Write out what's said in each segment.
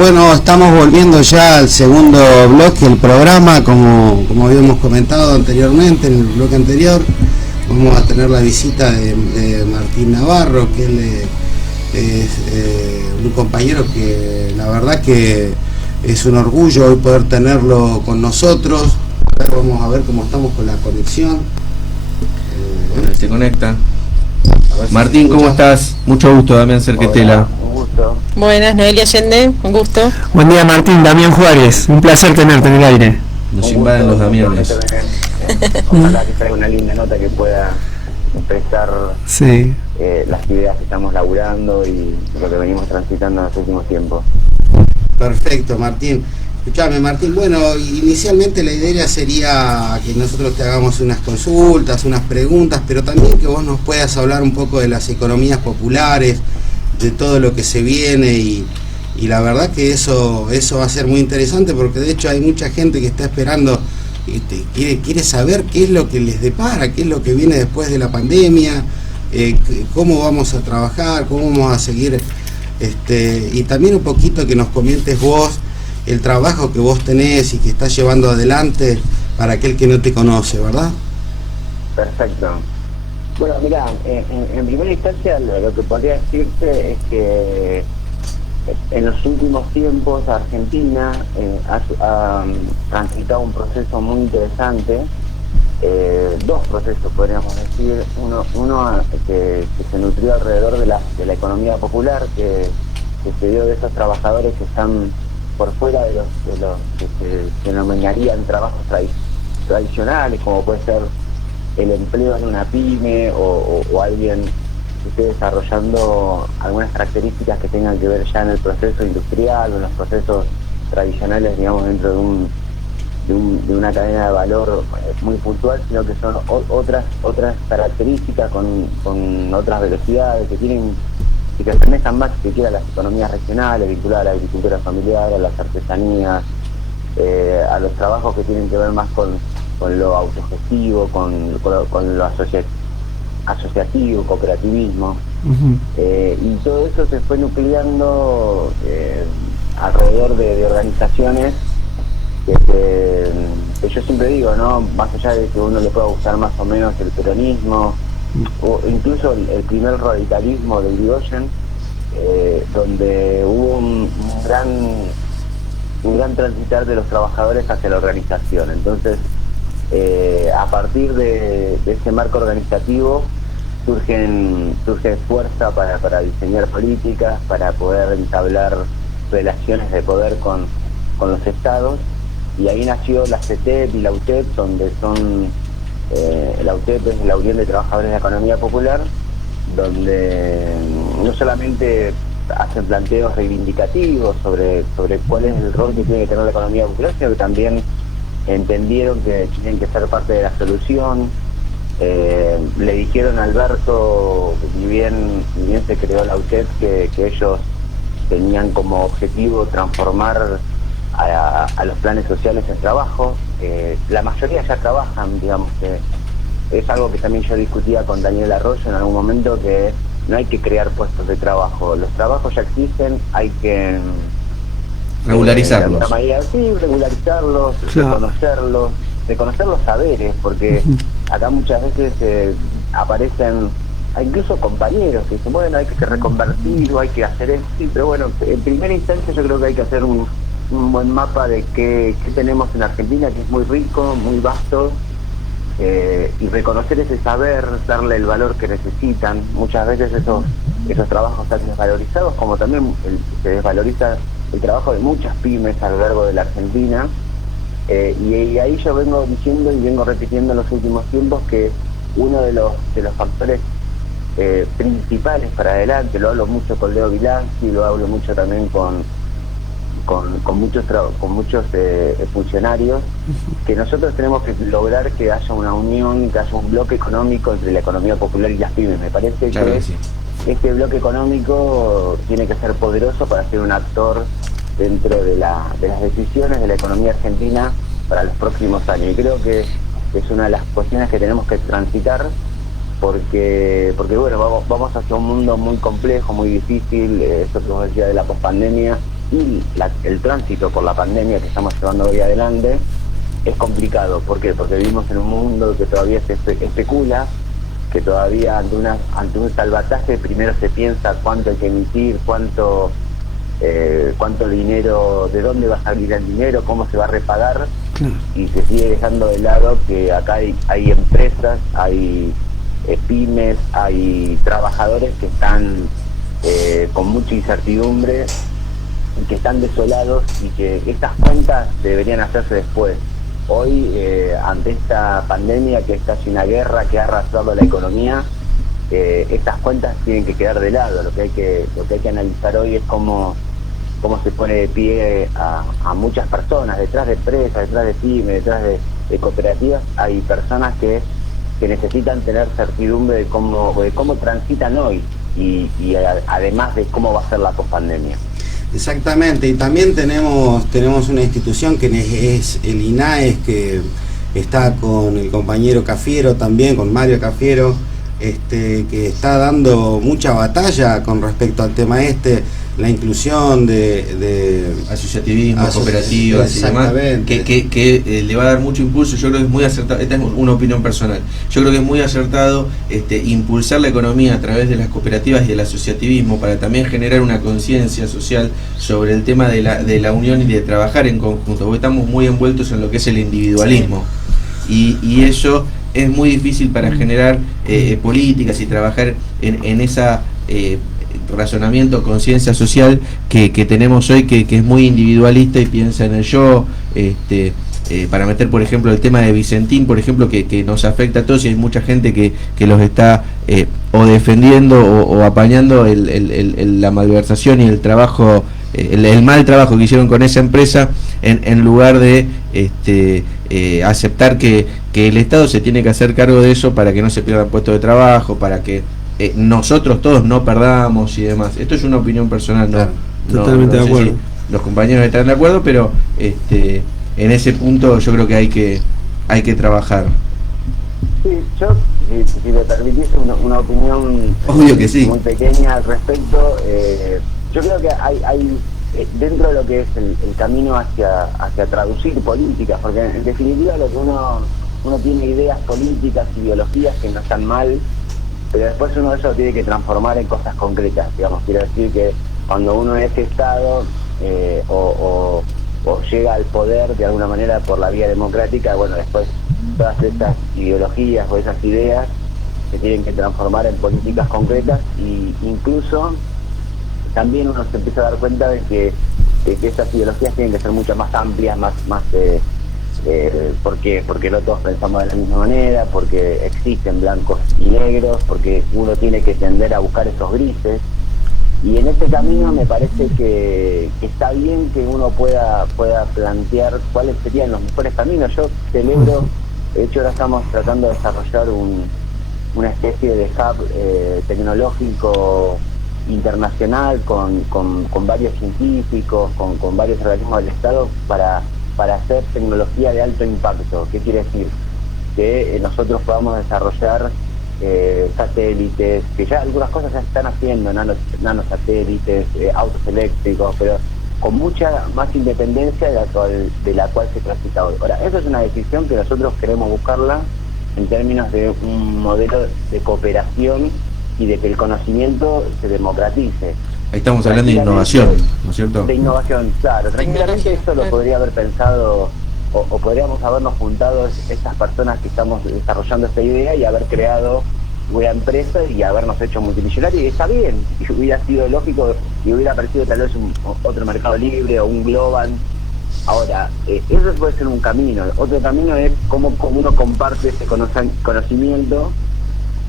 Bueno, estamos volviendo ya al segundo bloque del programa, como habíamos comentado anteriormente, en el bloque anterior. Vamos a tener la visita de Martín Navarro, que él es un compañero que la verdad que es un orgullo hoy poder tenerlo con nosotros. Vamos a ver cómo estamos con la conexión. Bueno, se conecta. Martín, ¿cómo estás? Mucho gusto, Damián Cerquetela. Un gusto. Buenas, Noelia Allende, un gusto. Buen día, Martín, Damián Juárez, un placer tenerte en el aire. Nos invaden los Damianes. Ojalá que traiga una linda nota que pueda expresar Sí. las ideas que estamos laburando y lo que venimos transitando en los últimos tiempos. Perfecto, Martín. Escuchame, Martín, bueno, inicialmente la idea sería que nosotros te hagamos unas consultas, unas preguntas, pero también que vos nos puedas hablar un poco de las economías populares, de todo lo que se viene y la verdad que eso va a ser muy interesante, porque de hecho hay mucha gente que está esperando, quiere saber qué es lo que les depara, qué es lo que viene después de la pandemia, cómo vamos a trabajar, cómo vamos a seguir, y también un poquito que nos comentes vos el trabajo que vos tenés y que estás llevando adelante para aquel que no te conoce, ¿verdad? Perfecto. Bueno, mira, en primera instancia lo que podría decirte es que en los últimos tiempos Argentina ha transitado un proceso muy interesante, dos procesos podríamos decir, uno que se nutrió alrededor de la economía popular, que se dio de esos trabajadores que están por fuera de los que se denominarían trabajos tradicionales, como puede ser el empleo en una pyme o alguien que esté desarrollando algunas características que tengan que ver ya en el proceso industrial o en los procesos tradicionales, digamos, dentro de una cadena de valor muy puntual, sino que son otras características con otras velocidades que se asemejan más que quiera a las economías regionales, vinculadas a la agricultura familiar, a las artesanías, a los trabajos que tienen que ver más con lo autogestivo, con lo asociativo, cooperativismo. Y todo eso se fue nucleando alrededor de organizaciones que yo siempre digo, ¿no? Más allá de que uno le pueda gustar más o menos el peronismo, o incluso el primer radicalismo de Irigoyen, donde hubo un gran transitar de los trabajadores hacia la organización. Entonces, a partir de ese marco organizativo surge fuerza para diseñar políticas, para poder entablar relaciones de poder con los estados, y ahí nació la CETEP y la UTEP, donde son la UTEP es la Unión de Trabajadores de la Economía Popular, donde no solamente hacen planteos reivindicativos sobre cuál es el rol que tiene que tener la economía popular, sino que también entendieron que tienen que ser parte de la solución. Le dijeron a Alberto, ni bien se creó la UTEP, que ellos tenían como objetivo transformar a los planes sociales en trabajo. La mayoría ya trabajan, digamos, que es algo que también yo discutía con Daniel Arroyo en algún momento, que no hay que crear puestos de trabajo, los trabajos ya existen, hay que regularizarlos. De alguna manera, sí, regularizarlos, Claro. reconocer los saberes, porque acá muchas veces aparecen incluso compañeros que dicen, bueno, hay que reconvertir o hay que hacer esto, sí, pero bueno, en primera instancia yo creo que hay que hacer un buen mapa de qué tenemos en Argentina, que es muy rico, muy vasto, y reconocer ese saber, darle el valor que necesitan. Muchas veces esos trabajos están desvalorizados, como también se desvaloriza el trabajo de muchas pymes a lo largo de la Argentina, y ahí yo vengo diciendo y vengo repitiendo en los últimos tiempos que uno de los factores principales para adelante, lo hablo mucho con Leo Vilanzi, lo hablo mucho también con muchos funcionarios, que nosotros tenemos que lograr que haya una unión, que haya un bloque económico entre la economía popular y las pymes. Me parece Claro que sí. este bloque económico tiene que ser poderoso para ser un actor dentro de las decisiones de la economía argentina para los próximos años. Y creo que es una de las cuestiones que tenemos que transitar, porque bueno, vamos hacia un mundo muy complejo, muy difícil, esto que vos decías de la pospandemia, y el tránsito por la pandemia que estamos llevando hoy adelante es complicado. ¿Por qué? Porque vivimos en un mundo que todavía se especula, que todavía ante un salvataje primero se piensa cuánto hay que emitir, cuánto dinero, de dónde va a salir el dinero, cómo se va a repagar, y se sigue dejando de lado que acá hay empresas, hay pymes, hay trabajadores que están con mucha incertidumbre, que están desolados, y que estas cuentas deberían hacerse después. Hoy, ante esta pandemia, que es casi una guerra que ha arrasado la economía, estas cuentas tienen que quedar de lado. Lo que hay que analizar hoy es cómo se pone de pie a muchas personas. Detrás de empresas, detrás de pymes, detrás de cooperativas, hay personas que necesitan tener certidumbre de cómo transitan hoy, y además de cómo va a ser la pospandemia. Exactamente, y también tenemos una institución que es el INAES, que está con el compañero Cafiero también, con Mario Cafiero, que está dando mucha batalla con respecto al tema la inclusión de asociativismo, cooperativas y demás, que le va a dar mucho impulso. Yo creo que es muy acertado, esta es una opinión personal, yo creo que es muy acertado impulsar la economía a través de las cooperativas y del asociativismo, para también generar una conciencia social sobre el tema de la unión y de trabajar en conjunto, porque estamos muy envueltos en lo que es el individualismo, y eso es muy difícil para generar políticas y trabajar en esa razonamiento, conciencia social que tenemos hoy, que es muy individualista y piensa en el yo, para meter, por ejemplo, el tema de Vicentín, por ejemplo, que nos afecta a todos, y hay mucha gente que los está o defendiendo o apañando la malversación y el trabajo, el mal trabajo que hicieron con esa empresa, en lugar de aceptar que el Estado se tiene que hacer cargo de eso para que no se pierdan puestos de trabajo, para que nosotros todos no perdamos y demás. Esto es una opinión personal, totalmente de acuerdo. Si los compañeros están de acuerdo, pero en ese punto yo creo que hay que trabajar. Sí, yo, si me permitís una opinión obvio que sí, muy pequeña al respecto, yo creo que hay dentro de lo que es el camino hacia traducir políticas, porque en definitiva lo que uno tiene ideas políticas, ideologías que no están mal, pero después uno de eso lo tiene que transformar en cosas concretas. Digamos, quiero decir que cuando uno es Estado o llega al poder de alguna manera por la vía democrática, bueno, después todas esas ideologías o esas ideas se tienen que transformar en políticas concretas, y incluso también uno se empieza a dar cuenta de que esas ideologías tienen que ser mucho más amplias, más porque no todos pensamos de la misma manera, porque existen blancos y negros, porque uno tiene que tender a buscar esos grises, y en ese camino me parece que está bien que uno pueda plantear cuáles serían los mejores caminos. Yo celebro, de hecho ahora estamos tratando de desarrollar una especie de hub tecnológico internacional con varios científicos, con varios organismos del Estado para hacer tecnología de alto impacto. ¿Qué quiere decir? Que nosotros podamos desarrollar satélites, que ya algunas cosas ya se están haciendo, nanosatélites, autos eléctricos, pero con mucha más independencia de la cual se transita hoy. Ahora, eso es una decisión que nosotros queremos buscarla en términos de un modelo de cooperación y de que el conocimiento se democratice. Ahí estamos hablando de innovación, ¿no es cierto? De innovación, claro. Tranquilamente esto lo podría haber pensado, o podríamos habernos juntado estas personas que estamos desarrollando esta idea y haber creado una empresa y habernos hecho multimillonarios, y está bien, y hubiera sido lógico y hubiera aparecido tal vez otro Mercado Libre o un Global. Ahora, eso puede ser un camino. Otro camino es cómo uno comparte ese conocimiento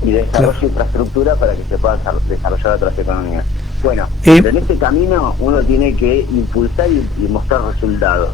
y desarrolla infraestructura para que se puedan desarrollar otras economías. Bueno, pero en este camino uno tiene que impulsar y mostrar resultados.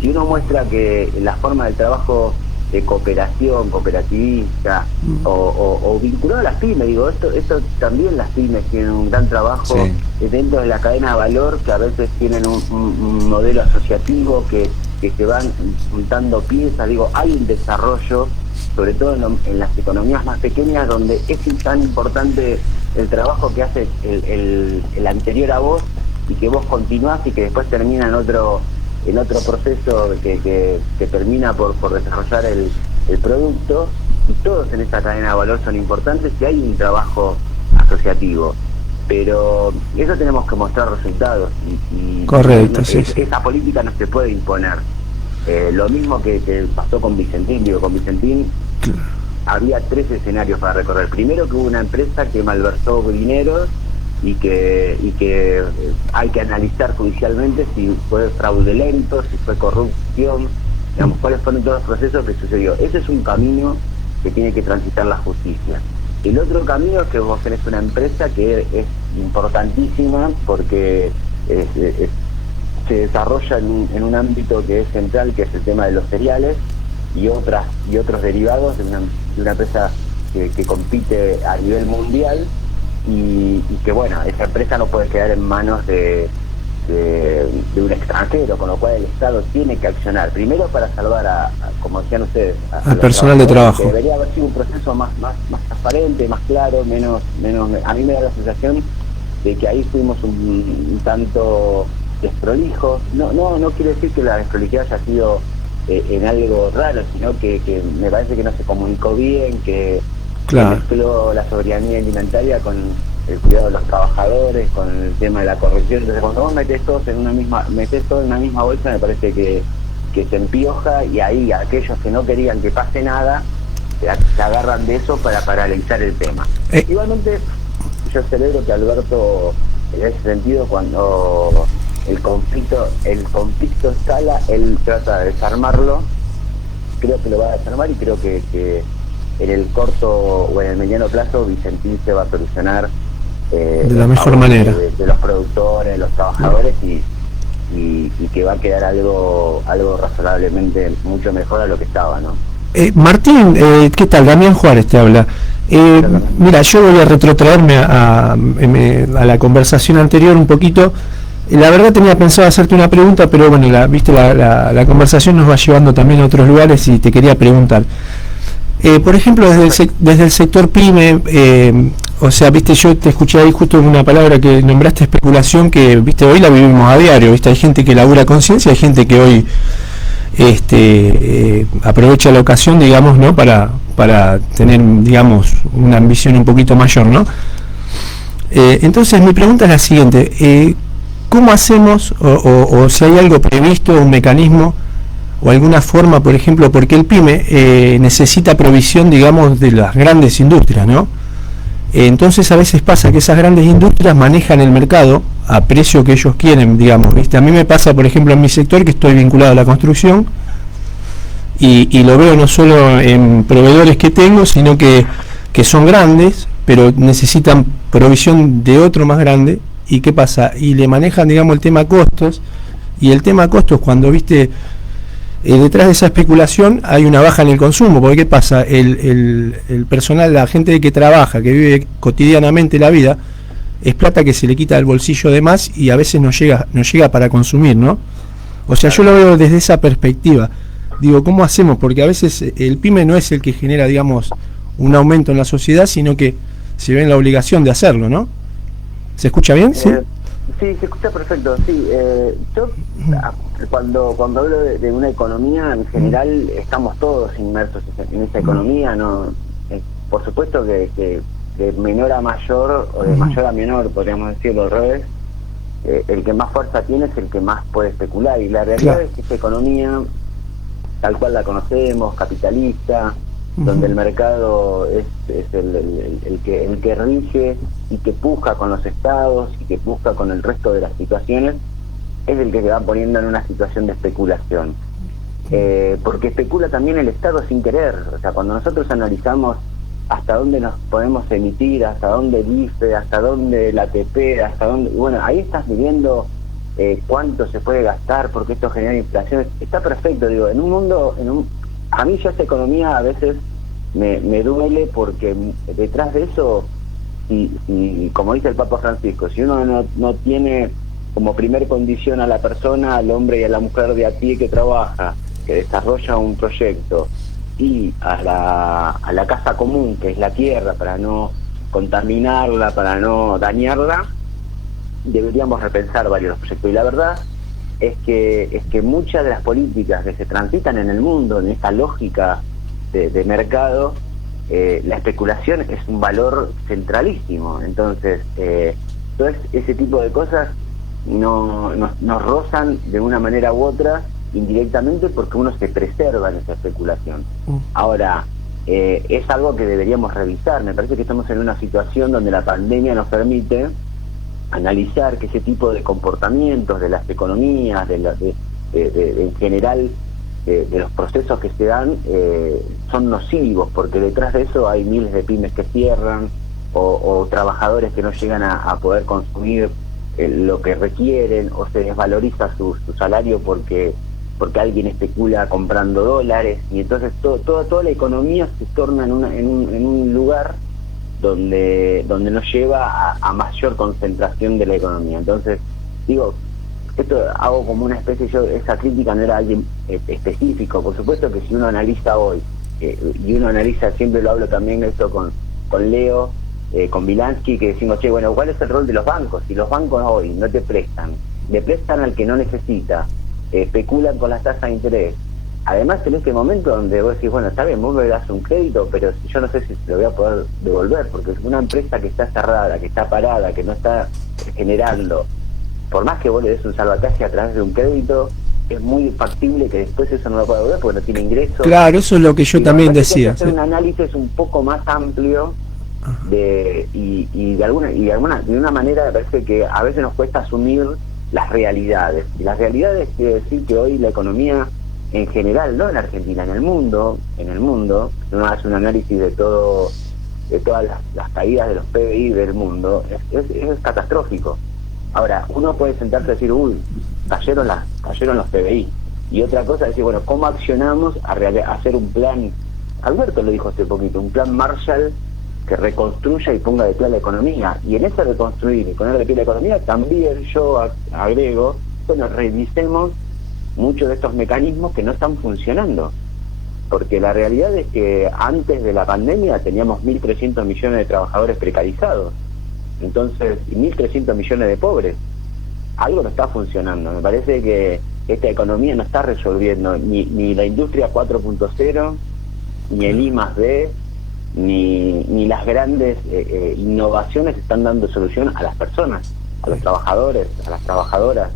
Si uno muestra que la forma del trabajo de cooperación, cooperativista o vinculado a las pymes, digo, esto también las pymes tienen un gran trabajo dentro de la cadena de valor, que a veces tienen un modelo asociativo que se van juntando piezas. Digo, hay un desarrollo, sobre todo en las economías más pequeñas, donde es tan importante el trabajo que hace el anterior a vos, y que vos continuás y que después termina en otro proceso que termina por desarrollar el producto, y todos en esta cadena de valor son importantes y hay un trabajo asociativo, pero eso tenemos que mostrar resultados y correcto, sí. Esa política no se puede imponer. Lo mismo que pasó con Vicentín. Con Vicentín había 3 escenarios para recorrer. Primero, que hubo una empresa que malversó dinero y que hay que analizar judicialmente si fue fraudulento, si fue corrupción, digamos, cuáles fueron todos los procesos que sucedió. Ese es un camino que tiene que transitar la justicia. El otro camino es que vos tenés una empresa que es importantísima porque se desarrolla en un ámbito que es central, que es el tema de los cereales y otros derivados de una empresa que compite a nivel mundial y que, bueno, esa empresa no puede quedar en manos de un extranjero, con lo cual el Estado tiene que accionar primero para salvar como decían ustedes, al personal de trabajo. Debería haber sido un proceso más transparente, más claro, menos a mí me da la sensación de que ahí fuimos un tanto desprolijos. No quiere decir que la desprolijidad haya sido en algo raro, sino que me parece que no se comunicó bien, que mezcló la soberanía alimentaria con el cuidado de los trabajadores, con el tema de la corrupción. Entonces, cuando vos metés todo en una misma bolsa, me parece que se empioja, y ahí aquellos que no querían que pase nada se agarran de eso para paralizar el tema. Igualmente, yo celebro que Alberto, en ese sentido, cuando el conflicto escala, él trata de desarmarlo. Creo que lo va a desarmar, y creo que en el corto o en el mediano plazo Vicentín se va a solucionar de la mejor manera de los productores, los trabajadores, y que va a quedar algo razonablemente mucho mejor a lo que estaba, ¿no? Martín, ¿qué tal? Damián Juárez te habla. Mira, yo voy a retrotraerme a la conversación anterior un poquito. La verdad tenía pensado hacerte una pregunta, pero bueno, la conversación nos va llevando también a otros lugares y te quería preguntar. Por ejemplo, desde el sector PYME, o sea, viste, yo te escuché ahí justo una palabra que nombraste, especulación, que viste, hoy la vivimos a diario, viste, hay gente que labura conciencia, hay gente que hoy aprovecha la ocasión, digamos, ¿no? Para tener, digamos, una ambición un poquito mayor, ¿no? Entonces mi pregunta es la siguiente: ¿cómo hacemos, o si hay algo previsto, un mecanismo o alguna forma, por ejemplo, porque el PYME necesita provisión, digamos, de las grandes industrias, ¿no? Entonces a veces pasa que esas grandes industrias manejan el mercado a precio que ellos quieren, digamos, ¿viste? A mí me pasa, por ejemplo, en mi sector, que estoy vinculado a la construcción, y lo veo no solo en proveedores que tengo, sino que son grandes, pero necesitan provisión de otro más grande. ¿Y qué pasa? Y le manejan, digamos, el tema costos, y el tema costos, cuando, viste, detrás de esa especulación hay una baja en el consumo, porque ¿qué pasa? El personal, la gente que trabaja, que vive cotidianamente la vida, es plata que se le quita del bolsillo de más y a veces no llega para consumir, ¿no? O sea, yo lo veo desde esa perspectiva. Digo, ¿cómo hacemos? Porque a veces el PYME no es el que genera, digamos, un aumento en la sociedad, sino que se ve en la obligación de hacerlo, ¿no? ¿Se escucha bien? ¿Sí? Sí, se escucha perfecto. Sí, yo cuando hablo de una economía, en general estamos todos inmersos en esa economía, no, por supuesto que de menor a mayor o de mayor a menor, podríamos decirlo al revés, el que más fuerza tiene es el que más puede especular, y la realidad es que esta economía, tal cual la conocemos, capitalista, donde el mercado es el que rige y que puja con los estados y que puja con el resto de las situaciones, es el que se va poniendo en una situación de especulación, porque especula también el Estado sin querer. O sea, cuando nosotros analizamos hasta dónde nos podemos emitir, hasta dónde el IFE, hasta dónde el ATP, hasta dónde, bueno, ahí estás midiendo cuánto se puede gastar, porque esto genera inflación. Está perfecto, digo, en un mundo, a mí ya esta economía a veces me duele, porque detrás de eso, y como dice el Papa Francisco, si uno no tiene como primer condición a la persona, al hombre y a la mujer de a pie que trabaja, que desarrolla un proyecto, y a la casa común, que es la tierra, para no contaminarla, para no dañarla, deberíamos repensar varios proyectos. Y la verdad es que muchas de las políticas que se transitan en el mundo, en esta lógica de mercado, la especulación es un valor centralísimo. Entonces, todo ese tipo de cosas nos rozan de una manera u otra indirectamente, porque uno se preserva en esa especulación. Ahora, es algo que deberíamos revisar. Me parece que estamos en una situación donde la pandemia nos permite analizar que ese tipo de comportamientos de las economías, en general, de los procesos que se dan, son nocivos, porque detrás de eso hay miles de pymes que cierran, o trabajadores que no llegan a poder consumir lo que requieren, o se desvaloriza su salario porque alguien especula comprando dólares, y entonces toda la economía se torna en un lugar donde nos lleva a mayor concentración de la economía. Entonces, digo, esto hago como una especie, esa crítica no era alguien específico. Por supuesto que si uno analiza hoy, y uno analiza, siempre lo hablo también esto con Leo, con Bilansky, que decimos, che, bueno, ¿cuál es el rol de los bancos? Si los bancos hoy no te prestan, le prestan al que no necesita, especulan con las tasas de interés. Además, en este momento donde vos decís, bueno, está bien, vos me das un crédito, pero yo no sé si te lo voy a poder devolver, porque es una empresa que está cerrada, que está parada, que no está generando, por más que vos le des un salvataje a través de un crédito, es muy factible que después eso no lo pueda devolver porque no tiene ingresos. Claro, eso es lo que yo también decía. Hay que hacer un análisis un poco más amplio y de una manera me parece que a veces nos cuesta asumir las realidades. Y las realidades quiere decir que hoy la economía en general, no en Argentina, en el mundo, uno hace un análisis de todas las caídas de los PBI del mundo, es catastrófico. Ahora, uno puede sentarse y decir, uy, cayeron los PBI. Y otra cosa es decir, bueno, ¿cómo accionamos a hacer un plan? Alberto lo dijo hace poquito, un plan Marshall que reconstruya y ponga de pie la economía. Y en ese reconstruir y poner de pie la economía, también yo agrego, bueno, revisemos muchos de estos mecanismos que no están funcionando. Porque la realidad es que antes de la pandemia teníamos 1.300 millones de trabajadores precarizados. Entonces, y 1.300 millones de pobres. Algo no está funcionando. Me parece que esta economía no está resolviendo ni la industria 4.0, ni el I+D, ni las grandes innovaciones están dando solución a las personas, a los trabajadores, a las trabajadoras.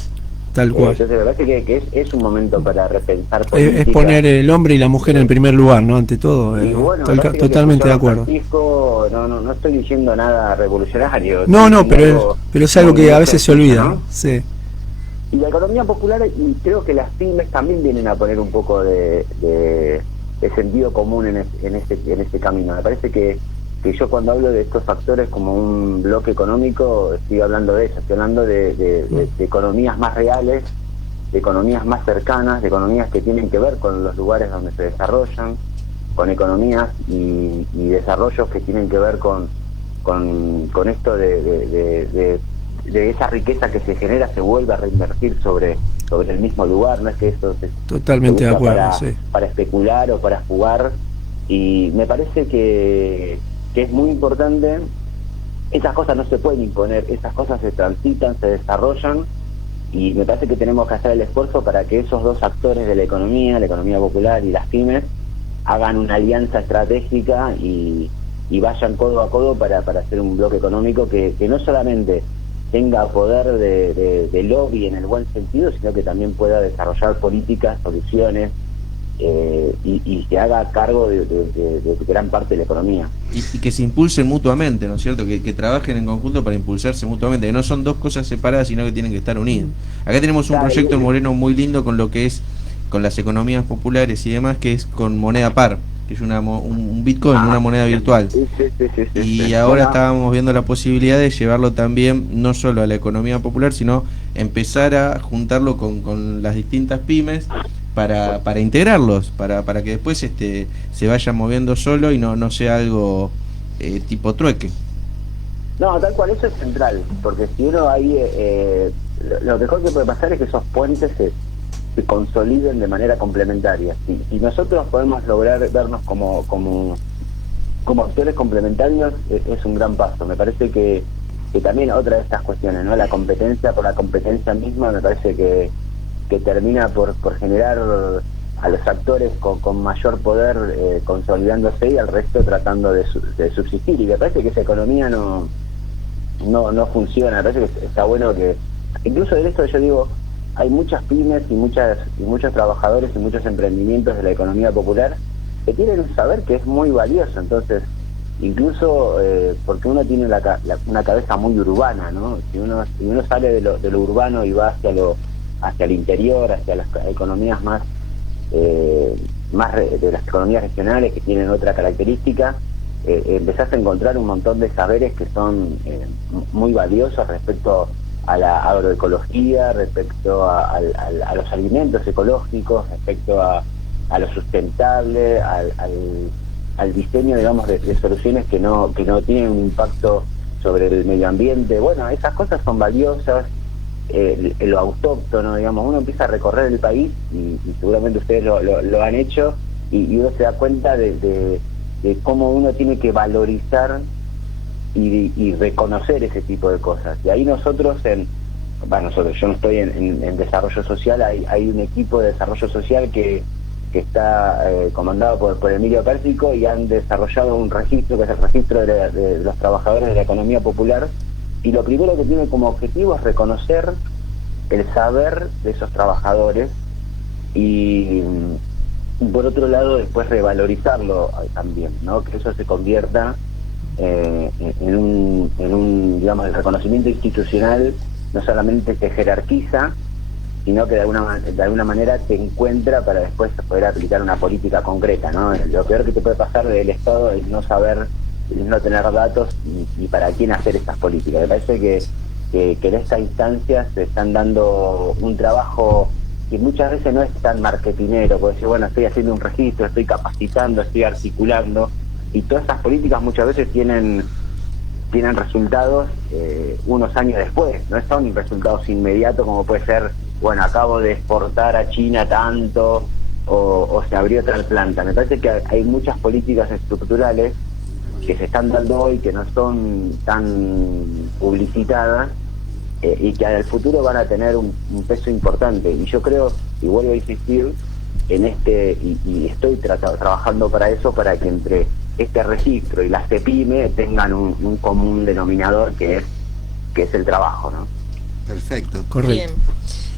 Tal cual. Entonces me parece que es un momento para repensar política. Es poner el hombre y la mujer en primer lugar, ¿no? Ante todo. Y bueno, totalmente de acuerdo. Francisco, no estoy diciendo nada revolucionario. No, pero es algo que a veces se olvida, ¿no? Sí. Y la economía popular, y creo que las pymes también vienen a poner un poco de sentido común en este camino. Me parece que yo cuando hablo de estos factores como un bloque económico, estoy hablando de eso, estoy hablando de economías más reales, de economías más cercanas, de economías que tienen que ver con los lugares donde se desarrollan, con economías y desarrollos que tienen que ver con esto de esa riqueza que se genera, se vuelve a reinvertir sobre el mismo lugar. No es que esto se totalmente de acuerdo, para especular o para jugar. Y me parece que es muy importante. Esas cosas no se pueden imponer, esas cosas se transitan, se desarrollan, y me parece que tenemos que hacer el esfuerzo para que esos dos actores de la economía popular y las pymes, hagan una alianza estratégica y vayan codo a codo para hacer un bloque económico que no solamente tenga poder de lobby en el buen sentido, sino que también pueda desarrollar políticas, soluciones, y se haga cargo de gran parte de la economía. Y que se impulsen mutuamente, ¿no es cierto? Que trabajen en conjunto para impulsarse mutuamente, que no son dos cosas separadas, sino que tienen que estar unidas. Acá tenemos un proyecto en Moreno muy lindo con lo que es, con las economías populares y demás, que es con moneda par, que es un Bitcoin, una moneda virtual. Y ahora estábamos viendo la posibilidad de llevarlo también, no solo a la economía popular, sino empezar a juntarlo con las distintas pymes, para integrarlos, para que después se vaya moviendo solo y no sea algo tipo trueque. No, tal cual, eso es central, porque si uno ahí, lo mejor que puede pasar es que esos puentes se consoliden de manera complementaria. Si nosotros podemos lograr vernos como actores complementarios, es un gran paso. Me parece que que también otra de estas cuestiones, ¿no? La competencia por la competencia misma me parece que termina por generar a los actores con mayor poder consolidándose y al resto tratando de subsistir, y me parece que esa economía no funciona. Me parece que está bueno que incluso de esto yo digo, hay muchas pymes y muchos trabajadores y muchos emprendimientos de la economía popular que tienen un saber que es muy valioso. Entonces incluso porque uno tiene una cabeza muy urbana, ¿no? Si uno sale de lo urbano y va hacia el interior, hacia las economías más de las economías regionales que tienen otra característica, empezás a encontrar un montón de saberes que son muy valiosos respecto a la agroecología, respecto a los alimentos ecológicos, respecto a lo sustentable, al diseño, digamos, de soluciones que no tienen un impacto sobre el medio ambiente. Bueno, esas cosas son valiosas. Lo autóctono, digamos, uno empieza a recorrer el país y seguramente ustedes lo han hecho, y uno se da cuenta de cómo uno tiene que valorizar y reconocer ese tipo de cosas. Y ahí nosotros yo no estoy en desarrollo social, hay un equipo de desarrollo social que está comandado por Emilio Pérsico, y han desarrollado un registro que es el registro de los trabajadores de la economía popular, y lo primero que tiene como objetivo es reconocer el saber de esos trabajadores y por otro lado después revalorizarlo también, ¿no? Que eso se convierta en un digamos, el reconocimiento institucional no solamente se jerarquiza, sino que de alguna manera te encuentra para después poder aplicar una política concreta, ¿no? Lo peor que te puede pasar del Estado es no saber, no tener datos y para quién hacer estas políticas. Me parece que en esta instancia se están dando un trabajo que muchas veces no es tan marketinero, porque decir, bueno, estoy haciendo un registro, estoy capacitando, estoy articulando, y todas esas políticas muchas veces tienen resultados unos años después, no son resultados inmediatos como puede ser, bueno, acabo de exportar a China tanto, o se abrió tal planta. Me parece que hay muchas políticas estructurales que se están dando hoy que no son tan publicitadas y que en el futuro van a tener un peso importante. Y yo creo, y vuelvo a insistir en y estoy trabajando para eso, para que entre este registro y las CEPYME tengan un común denominador que es el trabajo, ¿no? Perfecto. Correcto.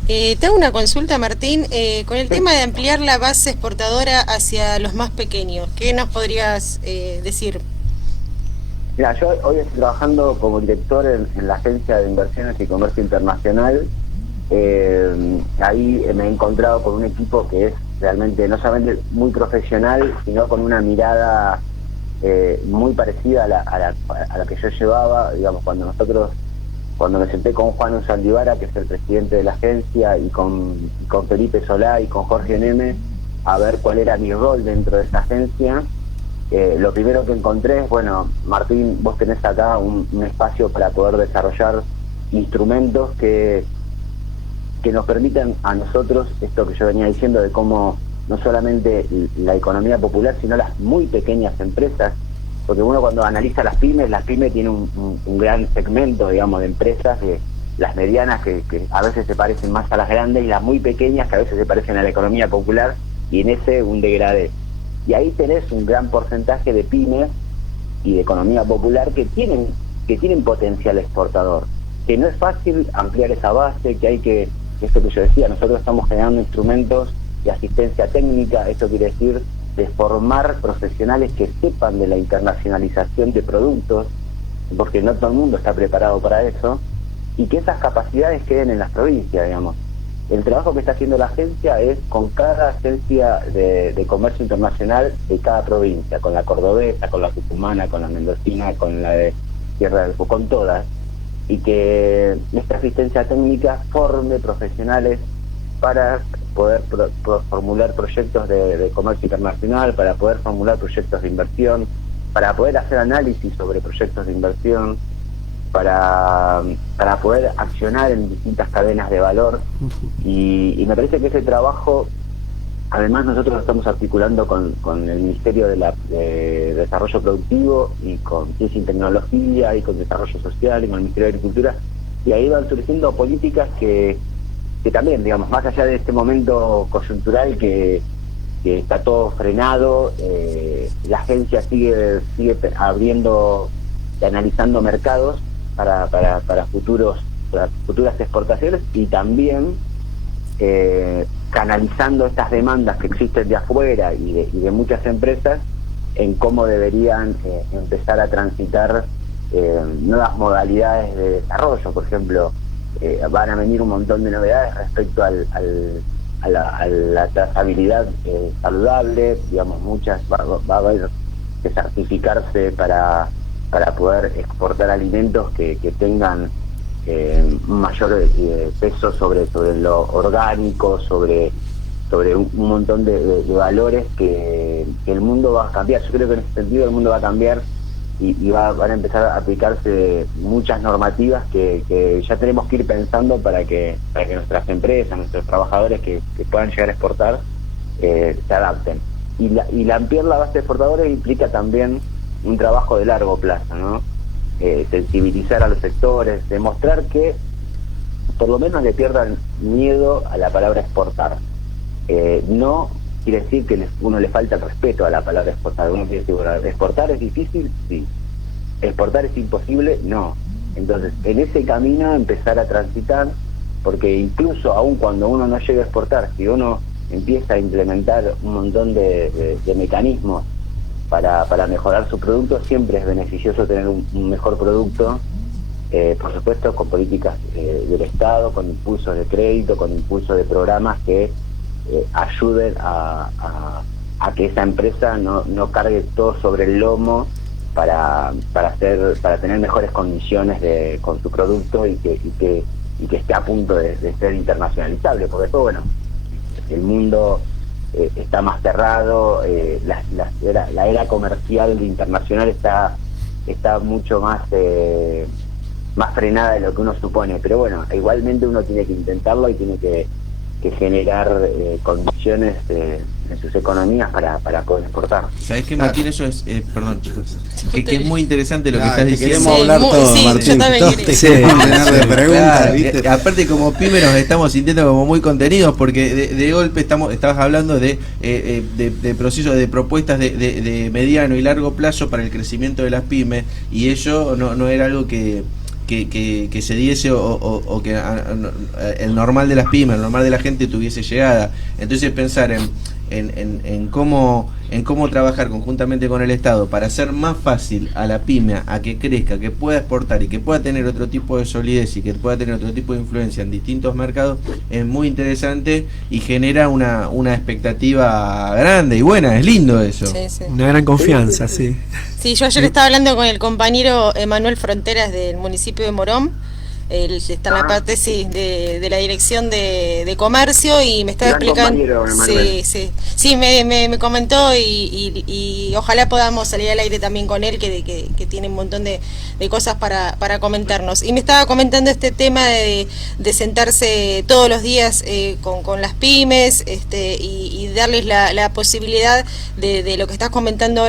Bien. Te hago una consulta, Martín, con el tema de ampliar la base exportadora hacia los más pequeños. ¿Qué nos podrías decir? Mira, yo hoy estoy trabajando como director en la Agencia de Inversiones y Comercio Internacional. Ahí me he encontrado con un equipo que es realmente no solamente muy profesional, sino con una mirada muy parecida a la que yo llevaba, digamos, cuando me senté con Juan Usaldivara, que es el presidente de la agencia, y con Felipe Solá y con Jorge Neme, a ver cuál era mi rol dentro de esta agencia. Lo primero que encontré es, bueno, Martín, vos tenés acá un espacio para poder desarrollar instrumentos que nos permitan a nosotros, esto que yo venía diciendo, de cómo no solamente la economía popular, sino las muy pequeñas empresas, porque uno cuando analiza las pymes tienen un gran segmento, digamos, de empresas, las medianas que a veces se parecen más a las grandes, y las muy pequeñas que a veces se parecen a la economía popular, y en ese un degradé. Y ahí tenés un gran porcentaje de pymes y de economía popular que tienen potencial exportador, que no es fácil ampliar esa base, esto que yo decía, nosotros estamos generando instrumentos de asistencia técnica. Esto quiere decir de formar profesionales que sepan de la internacionalización de productos, porque no todo el mundo está preparado para eso, y que esas capacidades queden en las provincias, digamos. El trabajo que está haciendo la agencia es con cada agencia de comercio internacional de cada provincia, con la cordobesa, con la tucumana, con la mendocina, con la de Tierra del Fuego, con todas, y que esta asistencia técnica forme profesionales para poder formular proyectos de comercio internacional, para poder formular proyectos de inversión, para poder hacer análisis sobre proyectos de inversión, para poder accionar en distintas cadenas de valor. Y me parece que ese trabajo Además, nosotros estamos articulando con el Ministerio de Desarrollo Productivo y con Ciencia y Tecnología y con Desarrollo Social y con el Ministerio de Agricultura, y ahí van surgiendo políticas que también, digamos, más allá de este momento coyuntural que está todo frenado, la agencia sigue abriendo y analizando mercados para futuras exportaciones, y también canalizando estas demandas que existen de afuera y de muchas empresas en cómo deberían empezar a transitar nuevas modalidades de desarrollo. Por ejemplo, van a venir un montón de novedades respecto a la trazabilidad saludable, digamos, muchas va a haber que certificarse para poder exportar alimentos que tengan mayor peso sobre lo orgánico, sobre un montón de valores que el mundo va a cambiar. Yo creo que en ese sentido el mundo va a cambiar y van a empezar a aplicarse muchas normativas que ya tenemos que ir pensando para que nuestras empresas, nuestros trabajadores que puedan llegar a exportar se adapten. Y la ampliar la base de exportadores implica también un trabajo de largo plazo, ¿no? Sensibilizar a los sectores, demostrar que por lo menos le pierdan miedo a la palabra exportar. No quiere decir que uno le falta el respeto a la palabra exportar. Uno quiere decir, bueno, exportar es difícil, sí. Exportar es imposible, no. Entonces, en ese camino empezar a transitar, porque incluso aun cuando uno no llegue a exportar, si uno empieza a implementar un montón de mecanismos para mejorar su producto, siempre es beneficioso tener un mejor producto, por supuesto con políticas del Estado, con impulsos de crédito, con impulsos de programas que ayuden a que esa empresa no cargue todo sobre el lomo para tener mejores condiciones con su producto y que esté a punto de ser internacionalizable, porque después, bueno, el mundo está más cerrado, la era comercial internacional está mucho más frenada de lo que uno supone, pero bueno, igualmente uno tiene que intentarlo y tiene que generar condiciones en sus economías para poder exportar. ¿Sabés qué, Martín? Eso es, perdón chicos, que es muy interesante lo que estás diciendo. Queremos hablar todo, sí, Martín. Yo también todos te queremos llenar de preguntas, ¿viste? Aparte, como pyme nos estamos sintiendo como muy contenidos, porque de golpe estabas hablando de procesos, de propuestas de mediano y largo plazo para el crecimiento de las pymes, y ello no era algo que se diese o que el normal de las pymes, el normal de la gente tuviese llegada. Entonces pensar en cómo trabajar conjuntamente con el Estado para hacer más fácil a la pyme a que crezca, que pueda exportar y que pueda tener otro tipo de solidez y que pueda tener otro tipo de influencia en distintos mercados, es muy interesante y genera una expectativa grande y buena. Es lindo eso. Sí, sí. Una gran confianza, sí. Sí, yo ayer estaba hablando con el compañero Emanuel Fronteras del municipio de Morón. Él está en la parte, sí, de la dirección de comercio, y me estaba explicando. Sí, me comentó y ojalá podamos salir al aire también con él, que tiene un montón de cosas para comentarnos. Y me estaba comentando este tema de sentarse todos los días con las pymes, y darles la posibilidad de lo que estás comentando ahora.